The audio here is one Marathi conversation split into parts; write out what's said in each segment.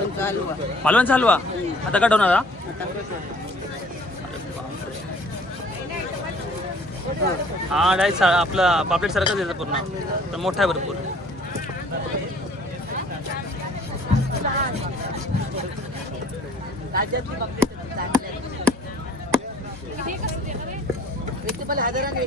मालवणचा हलवा. आता कटवणार हा? आता हा डायरेक्ट आपला पापलेट सारखंच येतं पूर्ण. तर मोठा आहे भरपूर. हजाराने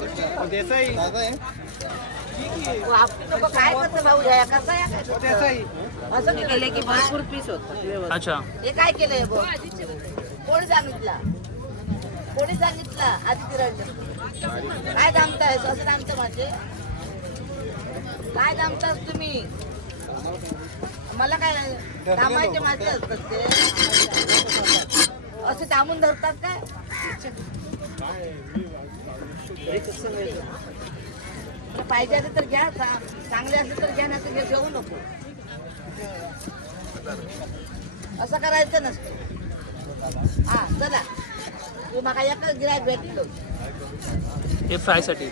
वजनाचा काय करतं भाऊ घ्या कसा आहे असं केलं की भरपूर पीस होत अच्छा. हे काय केलंय बघ कोणी सांगितला कोणी सांगितलं आज किरण काय दामताय असं दामतं माझे काय दामतास तुम्ही मला काय थांबायचे माझे असतात ते असे थांबून धरतात काय? पाहिजे असेल तर घ्या चांगले असेल तर घ्या नाही तर घेऊ नको. असं करायचं नसतं. हा चला. तू माका एकच गिरायक भेटलो. हे फ्रायसाठी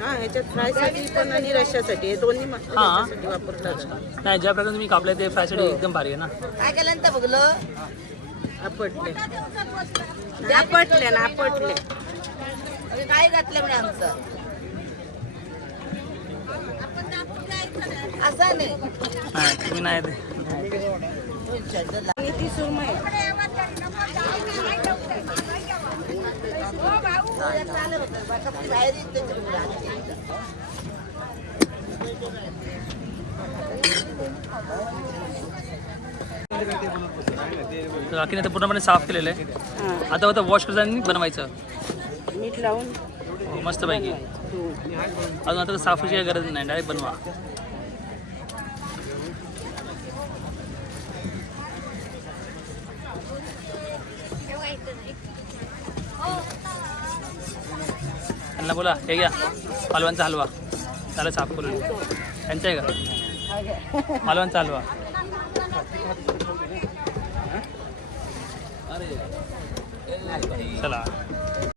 हा ह्याच्यात फ्रायसाठी पण आणि रश्यासाठी. हे दोन्ही हा. वापरतात. नाही ज्या प्रकारे तुम्ही कापले ते फ्रायसाठी एकदम भारी आहे ना. काय केलं तर बघलं? आपटले. आपटले ना आपटले. काय घातलं म्हणे आमचं? असं नाही. तुम्ही नाही ते बाहेर तर बाकीने ते पूर्णपणे साफ केलेलं आहे. आता होतं वॉश करायचं आणि बनवायचं. मीठ लावून हो, मस्तपैकी. अजून आता साफीची काही गरज नाही डायरेक्ट बनवा. त्यांना बोला हे घ्या मालवणचा हलवा. त्याला साफ करून. त्यांच्या आहे का? मालवणचा हलवा. चला.